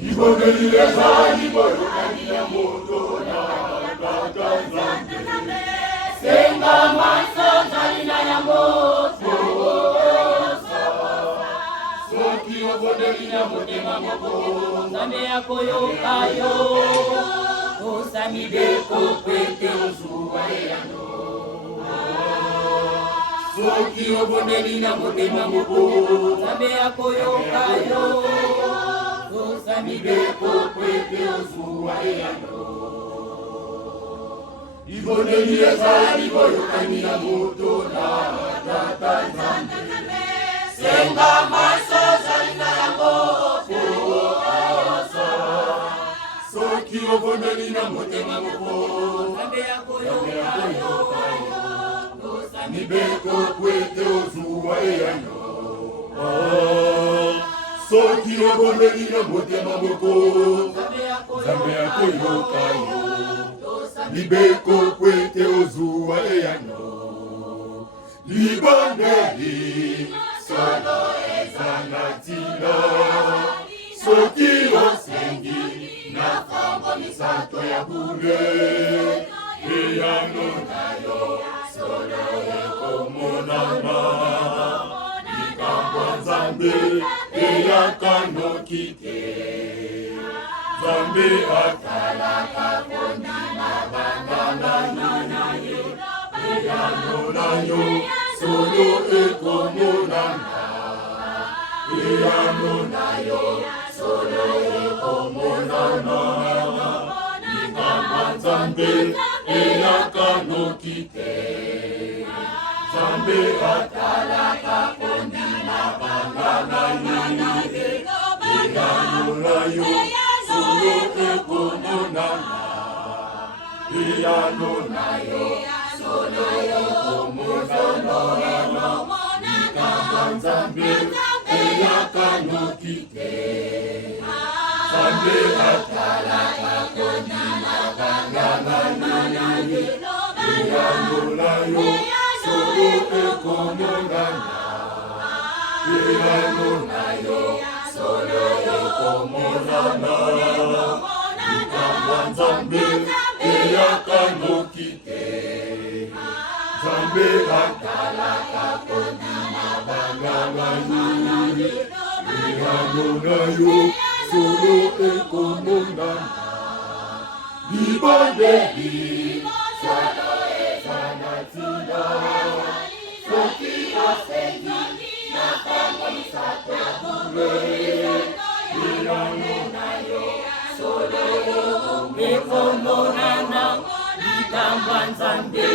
Iboneleza ibonekani ya moto na bakazambe senga maso zalina ya moto soki obonelina motema moko nzambe akoyokayo osamibeko kwete ozuwa eyano soki obonelina motema moko nzambe akoyokayo osamibeko kwete ozuwa eyano iboneli ezali boyokani ya moto na tata nzambe senga maso zalina yango okoyosa soki oboneli na motema moko nzambe akoyokayo osamibeko kwete ozuwa eyano soki oboneli na motema moko nzambe akoyokayo libeko kwete ozuwa eyano libondeli solo ezanga ntina soki osengi na fango misato ya bule eyano na yo solo ekomonana likambo nzambe eyakanoki te nzambe atalaka kondima banganga na ye eyano na yo solo ekomonana eyano na yo solo ekomonana likambo nzambe eyakanoki te nzambe atalaka kondima banganga na ye eyano na yo solo ekomonana eyano na yo solo ekomonana likambo nzambe eyakanoki te nzambe atalaka kondima banganga na ye eyano na yo solo ekomonana eyano na yo solo ekomonana likambo nzambe eyakanoki te nzambe atalaka kondima banganga ye eyano na yo solo ekomonana libondeli solo ezanga ntina soki osengi na fango misato ya bule eyano na yo solo ekomonana likambo nzambe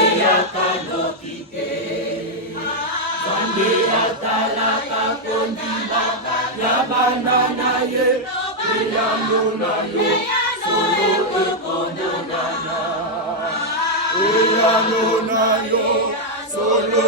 eyakanoki te nzambe atalaka kondima ya bana na ye eyano na yo solo ekomonana eyano na yo solo